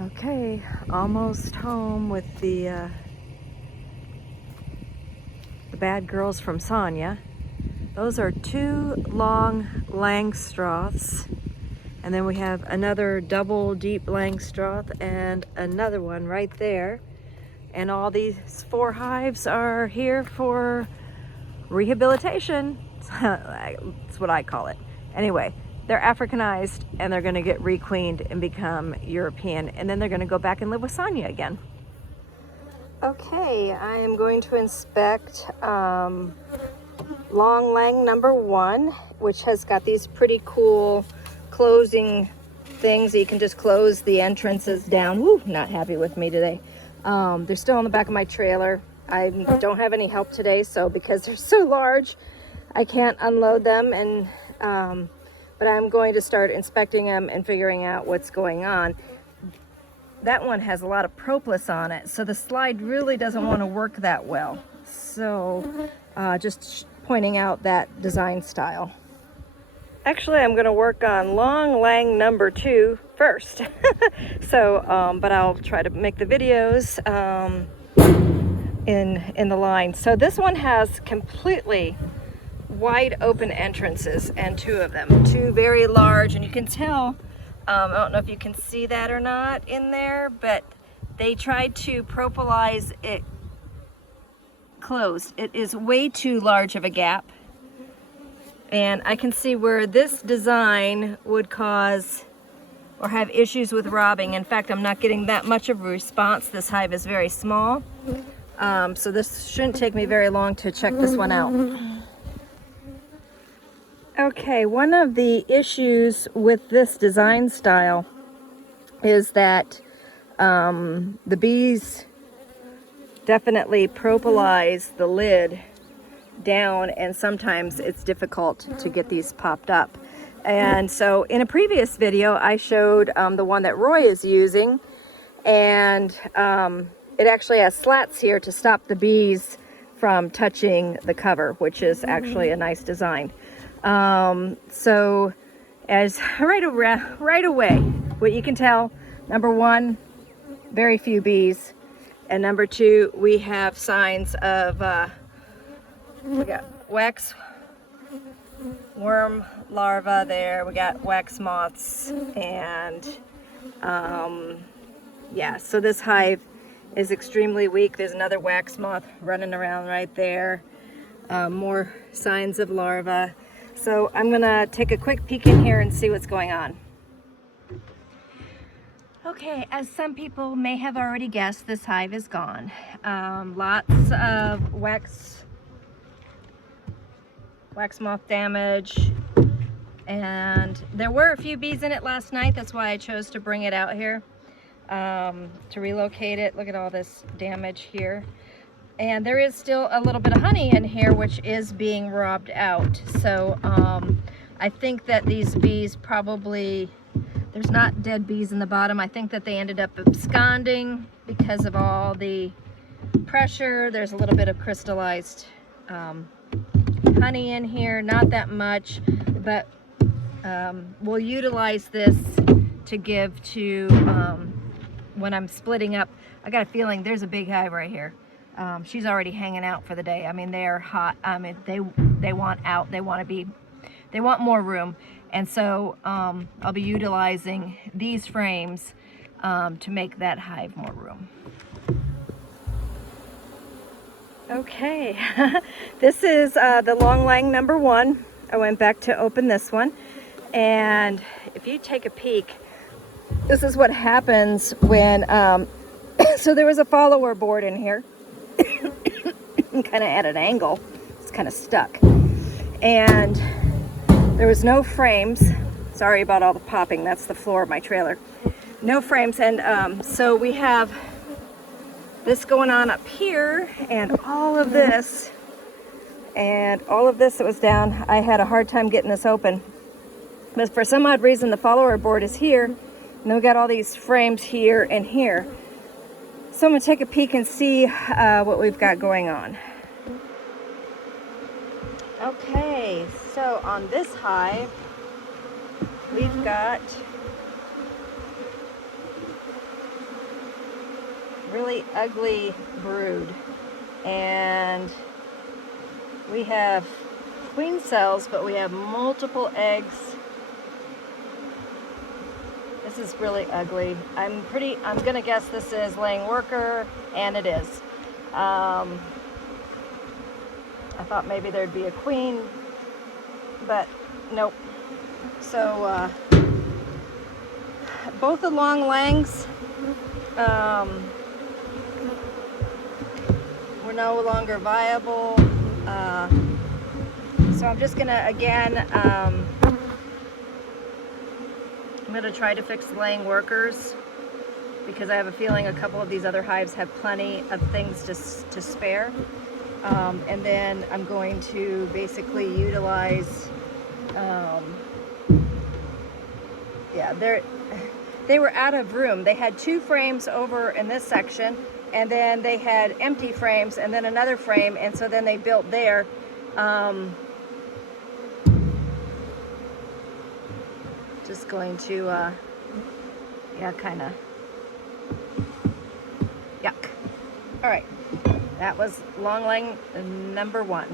Okay, almost home with the bad girls from Sonya. Those are two long Langstroths, and then we have another double deep Langstroth and another one right there. And all these 4 hives are here for rehabilitation. That's what I call it. Anyway, they're Africanized and they're going to get requeened and become European, and then they're going to go back and live with Sonya again. Okay, I am going to inspect Long Lang number 1, which has got these pretty cool closing things that you can just close the entrances down. Woo, not happy with me today. They're still on the back of my trailer. I don't have any help today, so because they're so large, I can't unload them, and but I'm going to start inspecting them and figuring out what's going on. That one has a lot of propolis on it, so the slide really doesn't want to work that well. So just pointing out that design style. Actually, I'm going to work on Long Lang number 2 first. So, but I'll try to make the videos in the line. So this one has completely wide open entrances, and 2 of them, 2 very large, and you can tell, I don't know if you can see that or not in there, but they tried to propolize it closed. It is way too large of a gap, and I can see where this design would cause or have issues with robbing. In fact, I'm not getting that much of a response. This hive is very small, so this shouldn't take me very long to check this one out. Okay, one of the issues with this design style is that the bees definitely propolize the lid down, and sometimes it's difficult to get these popped up. And so in a previous video, I showed the one that Roy is using, and it actually has slats here to stop the bees from touching the cover, which is actually a nice design. So as right away, what you can tell, number 1, very few bees, and number 2, we have signs of we got wax worm larvae there, we got wax moths, and yeah, so this hive is extremely weak. There's another wax moth running around right there, more signs of larvae. So I'm gonna take a quick peek in here and see what's going on. Okay, as some people may have already guessed, this hive is gone. Lots of wax moth damage, and there were a few bees in it last night. That's why I chose to bring it out here to relocate it. Look at all this damage here. And there is still a little bit of honey in here, which is being robbed out. So I think that these bees probably, there's not dead bees in the bottom. I think that they ended up absconding because of all the pressure. There's a little bit of crystallized honey in here, not that much, but we'll utilize this to give to when I'm splitting up. I got a feeling there's a big hive right here. She's already hanging out for the day. I mean, they're hot. I mean, they want out. They want more room. And so I'll be utilizing these frames to make that hive more room. Okay, this is the Long Lang number 1. I went back to open this one, and if you take a peek, this is what happens when so there was a follower board in here. Kind of at an angle, it's kind of stuck, and there was no frames. Sorry about all the popping, that's the floor of my trailer. No frames, and so we have this going on up here, and all of this that was down. I had a hard time getting this open, but for some odd reason the follower board is here, and then we got all these frames here and here. So I'm going to take a peek and see what we've got going on. Okay, so on this hive, we've got really ugly brood. And we have queen cells, but we have multiple eggs. This is really ugly. I'm gonna guess this is laying worker, and it is. I thought maybe there'd be a queen, but nope. So both the long langs were no longer viable. So I'm just gonna, again, I'm gonna try to fix the laying workers, because I have a feeling a couple of these other hives have plenty of things to spare. And then I'm going to basically utilize, yeah, they were out of room. They had 2 frames over in this section, and then they had empty frames and then another frame, and so then they built there. Just going to, yeah, kind of, yuck. All right, that was long lang number 1.